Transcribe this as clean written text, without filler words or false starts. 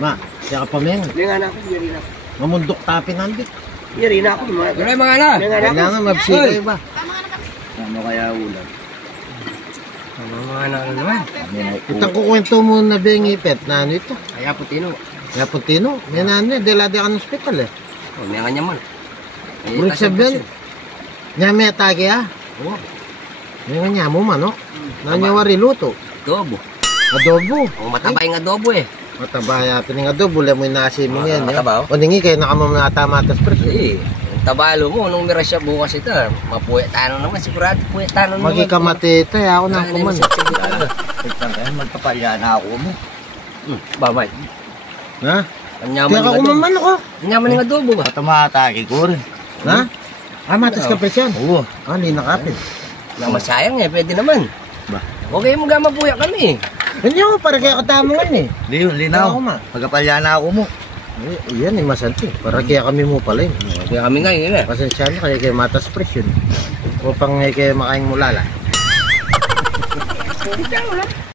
Ma, siya ka pa meng. Hindi nga na ako, hindi rin ako. Mamundok tapin nandit. Hindi rin ako. Pero mga anak. Kailangan mabsika ba? Ano kaya ulan? Mga anak na naman. Itang kukwento mo na bengipet na ano ito? Kaya putino. Kaya Putino, may nano eh, delade ka ng hospital eh. Oh, may kanya man. Bro, sabihin, niya may atake ah. Oo. May nga mo man, no? Nanyawari luto. Adobo. Adobo. Ang mataba yung adobo eh. Mataba yapin ng adobo, mo yung nasi mo yan. mataba, O ningi kayo nakamamata matas preso. Eh, yung tabalo mo, nung mira siya bukas ito, mapuya tano naman, sigurado puya tano naman. Magikamati ito, ako na kuman. Magpapalya na ako mo. Babay. Ha? Kanyaman Kaya ka yung adobo. kumaman ako. Kanyaman yung adobo ba? Tumatake ko rin. Ha? Ah, matas ka presyon. Oo. Ah, hindi nakapin. Na masayang eh, pwede naman. Ba? Okay mo mapuya kami. Hindi ako, para kaya katamangan eh. Linaw. Ako, ma. Magpapalya na ako mo. Yan eh, masanti. Para kaya kami mo pala eh. Kaya kami ngayon eh. Pasensya na kaya kayo matas presyon. O pang kayo makaing mulala. Hindi ako lang.